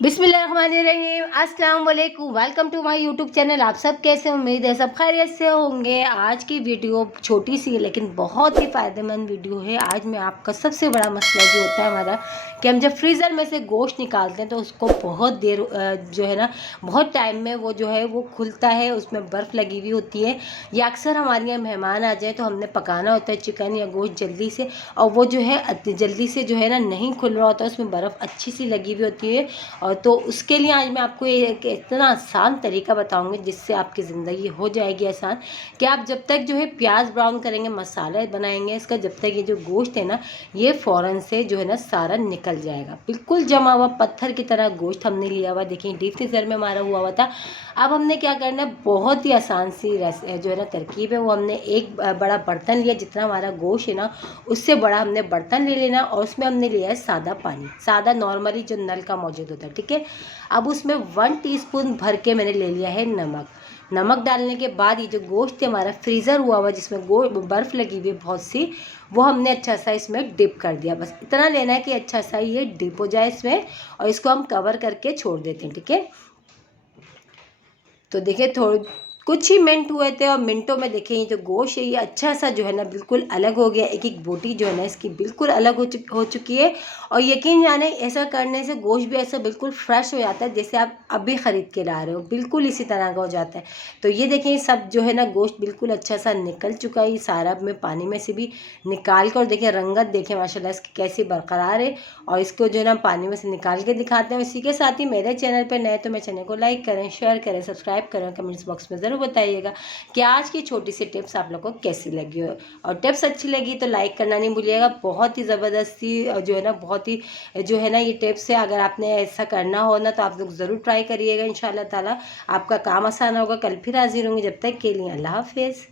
बिस्मिल्लाहिर्रहमानिर्रहीम, अस्सलाम वालेकुम। Welcome to my YouTube channel. आप सब कैसे, उम्मीद है सब खैरियत से होंगे। आज की वीडियो छोटी सी है लेकिन बहुत ही फ़ायदेमंद वीडियो है। आज मैं आपका सबसे बड़ा मसला जो होता है हमारा कि हम जब फ्रीज़र में से गोश्त निकालते हैं तो उसको बहुत देर जो है ना, बहुत टाइम में वो जो है वो खुलता है, उसमें बर्फ़ लगी हुई होती है। या अक्सर हमारे यहाँ मेहमान आ जाए तो हमने पकाना होता है चिकन या गोश्त जल्दी से, और वो जो है जल्दी से जो है ना नहीं खुल रहा होता, उसमें बर्फ़ अच्छी सी लगी हुई होती है। और तो उसके लिए आज मैं आपको एक इतना आसान तरीका बताऊंगी जिससे आपकी ज़िंदगी हो जाएगी आसान, कि आप जब तक जो है प्याज ब्राउन करेंगे, मसाला बनाएंगे इसका, जब तक ये जो गोश्त है ना ये फ़ौरन से जो है ना सारा निकल जाएगा। बिल्कुल जमा हुआ पत्थर की तरह गोश्त हमने लिया हुआ, देखिए डीप फ्रीज़र में हमारा हुआ था। अब हमने क्या करना है, बहुत ही आसान सी जो है ना तरकीब है। वो हमने एक बड़ा बर्तन लिया, जितना हमारा गोश्त है ना उससे बड़ा हमने बर्तन ले लेना, और उसमें हमने लिया है सादा पानी, सादा नॉर्मली जो नल का मौजूद होता है, ठीक है। अब उसमें 1 टीस्पून भर के मैंने ले लिया है नमक। नमक डालने के बाद ये जो गोश्त है हमारा फ्रीज़र हुआ हुआ, जिसमें बर्फ़ लगी हुई है बहुत सी, वो हमने अच्छा सा इसमें डिप कर दिया। बस इतना लेना है कि अच्छा सा ये डिप हो जाए इसमें, और इसको हम कवर करके छोड़ देते हैं, ठीक है। तो देखिए थोड़े कुछ ही मिनट हुए थे, और मिनटों में देखिए ये जो गोश्त है ये अच्छा सा जो है ना बिल्कुल अलग हो गया। एक एक बोटी जो है ना इसकी बिल्कुल अलग हो चुकी है। और यकीन जाने ऐसा करने से गोश्त भी ऐसा बिल्कुल फ्रेश हो जाता है, जैसे आप अभी ख़रीद के ला रहे हो, बिल्कुल इसी तरह का हो जाता है। तो ये देखें सब जो है ना गोश्त बिल्कुल अच्छा सा निकल चुका है, ये सारा में पानी में से भी निकाल कर देखिए, रंगत देखें माशाल्लाह इसकी कैसी बरकरार है। और इसको जो है ना पानी में से निकाल के दिखाते हैं। इसी के साथ ही मेरे चैनल पर नए तो मेरे चैनल को लाइक करें, शेयर करें, सब्सक्राइब करें, कमेंट्स बॉक्स में ज़रूर बताइएगा कि आज की छोटी सी टिप्स आप लोगों को कैसी लगी हो। और टिप्स अच्छी लगी तो लाइक करना नहीं भूलिएगा। बहुत ही ज़बरदस्ती जो है ना, बहुत ही जो है ना ये टिप्स है, अगर आपने ऐसा करना हो ना तो आप लोग ज़रूर ट्राई करिएगा। इंशाल्लाह ताला आपका काम आसान होगा। कल फिर हाजिर होंगे, जब तक के लिए अल्लाह हाफिज़।